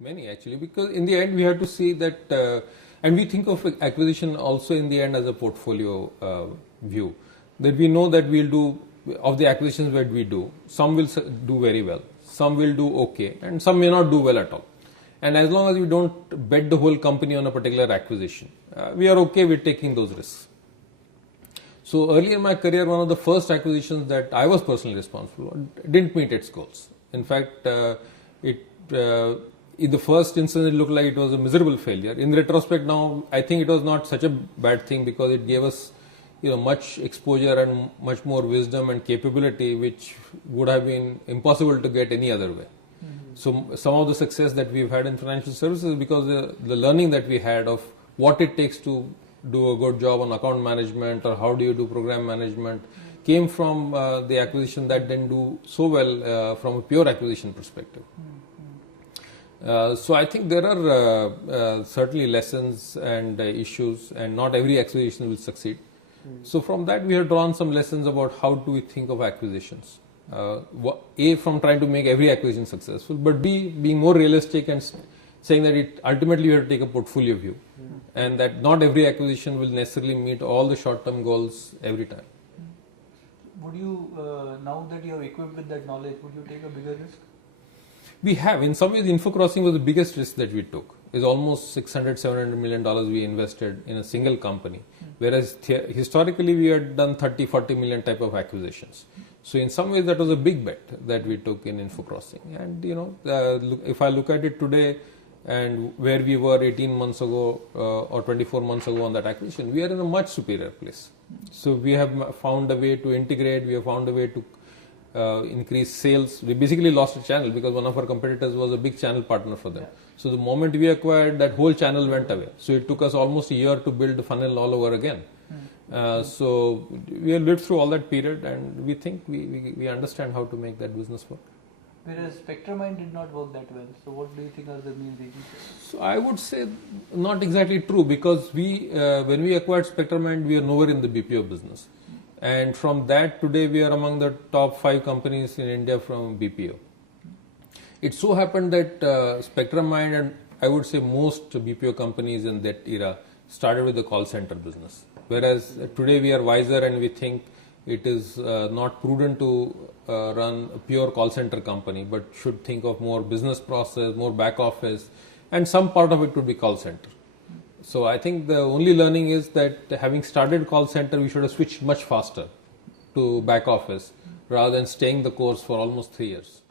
Many actually, because in the end we have to see that, and we think of acquisition also in the end as a portfolio view. That we know that we'll do, of the acquisitions that we do, some will do very well, some will do okay, and some may not do well at all. And as long as we don't bet the whole company on a particular acquisition, we are okay with taking those risks. So early in my career, one of the first acquisitions that I was personally responsible for didn't meet its goals. In fact, in the first instance, it looked like it was a miserable failure. In retrospect now, I think it was not such a bad thing because it gave us much exposure and much more wisdom and capability which would have been impossible to get any other way. So some of the success that we've had in financial services because the learning that we had of what it takes to do a good job on account management or how do you do program management came from the acquisition that didn't do so well from a pure acquisition perspective. So I think there are certainly lessons and issues, and not every acquisition will succeed. So from that we have drawn some lessons about how do we think of acquisitions. A, from trying to make every acquisition successful, but B, being more realistic and saying that it ultimately you have to take a portfolio view, and that not every acquisition will necessarily meet all the short-term goals every time. Would you, now that you are equipped with that knowledge, would you take a bigger risk? We have. In some ways, InfoCrossing was the biggest risk that we took. It's almost $600-700 million we invested in a single company, whereas historically we had done 30-40 million type of acquisitions. So in some ways that was a big bet that we took in InfoCrossing. And if I look at it today and where we were 18 months ago or 24 months ago on that acquisition, we are in a much superior place. So we have found a way to integrate, we have found a way to increase sales. We basically lost a channel because one of our competitors was a big channel partner for them. Yeah. So the moment we acquired, that whole channel went away. So it took us almost a year to build the funnel all over again. So we have lived through all that period, and we think we understand how to make that business work. Whereas Spectramind did not work that well. So what do you think are the main reasons? So I would say not exactly true, because when we acquired Spectramind, we are nowhere in the BPO business. And from that, today we are among the top 5 companies in India from BPO. It so happened that Spectramind, and I would say most BPO companies in that era, started with the call center business. Whereas today we are wiser and we think it is not prudent to run a pure call center company, but should think of more business process, more back office, and some part of it could be call center. So I think the only learning is that having started call center, we should have switched much faster to back office rather than staying the course for almost 3 years.